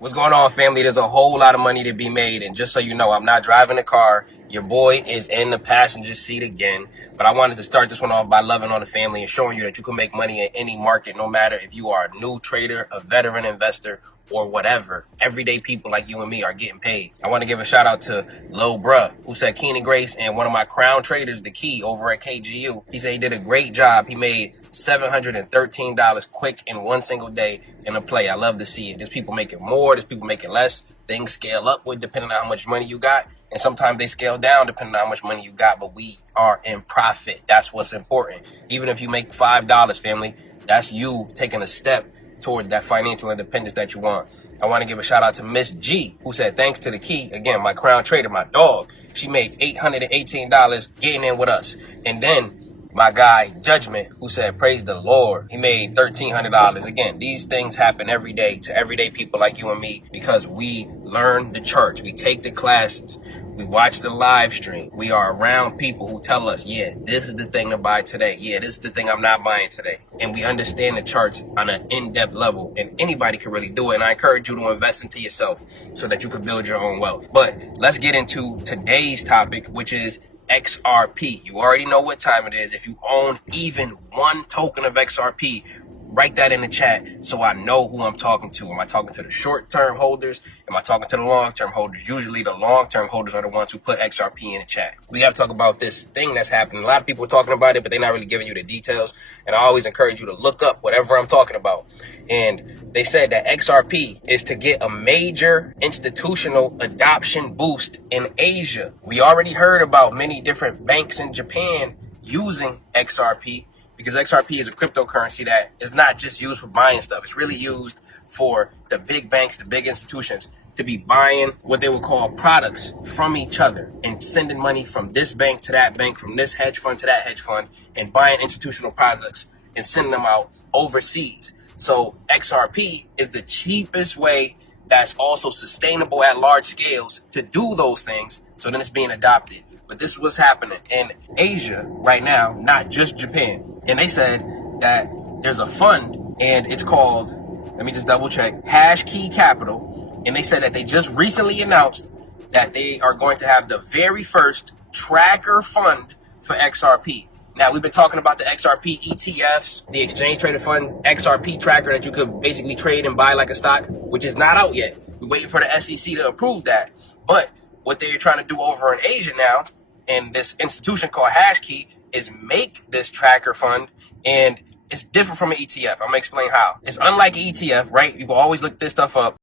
What's going on, family? There's a whole lot of money to be made, and just so you know, I'm not driving the car. Your boy is in the passenger seat again, but I wanted to start this one off by loving on the family and showing you that you can make money in any market, no matter if you are a new trader, a veteran investor, or whatever. Everyday people like you and me are getting paid. I want to give a shout out to Lil Bruh, who said Keenan Grace and one of my crown traders, The Key, over at KGU. He said he did a great job. He made $713 quick in one single day in a play. I love to see it. There's people making more, there's people making less. Things scale up with depending on how much money you got, and sometimes they scale down depending on how much money you got, but we are in profit. That's what's important. Even if you make $5, family, that's you taking a step toward that financial independence that you want. I want to give a shout out to Miss G, who said, thanks to The Key, again, my crown trader, my dog, she made $818 getting in with us. And then my guy, Judgment, who said, praise the Lord, he made $1,300. Again, these things happen every day to everyday people like you and me because we learn the church, we take the classes, we watch the live stream, we are around people who tell us, yeah, this is the thing to buy today. Yeah, this is the thing I'm not buying today. And we understand the charts on an in-depth level, and anybody can really do it. And I encourage you to invest into yourself so that you can build your own wealth. But let's get into today's topic, which is XRP. You already know what time it is. If you own even one token of XRP, write that in the chat so I know who I'm talking to. Am I talking to the short-term holders? Am I talking to the long-term holders? Usually the long-term holders are the ones who put XRP in the chat. We have to talk about this thing that's happening. A lot of people are talking about it, but they're not really giving you the details. And I always encourage you to look up whatever I'm talking about. And they said that XRP is to get a major institutional adoption boost in Asia. We already heard about many different banks in Japan using XRP, because XRP is a cryptocurrency that is not just used for buying stuff. It's really used for the big banks, the big institutions, to be buying what they would call products from each other and sending money from this bank to that bank, from this hedge fund to that hedge fund, and buying institutional products and sending them out overseas. So XRP is the cheapest way that's also sustainable at large scales to do those things. So then it's being adopted. But this is what's happening in Asia right now, not just Japan. And they said that there's a fund, and it's called, let me just double check, Hashkey Capital. And they said that they just recently announced that they are going to have the very first tracker fund for XRP. Now, we've been talking about the XRP ETFs, the exchange traded fund XRP tracker that you could basically trade and buy like a stock, which is not out yet. We're waiting for the SEC to approve that. But what they're trying to do over in Asia now, and this institution called Hashkey, is make this tracker fund, and it's different from an ETF. I'm gonna explain how. It's unlike an ETF, right? You can always look this stuff up.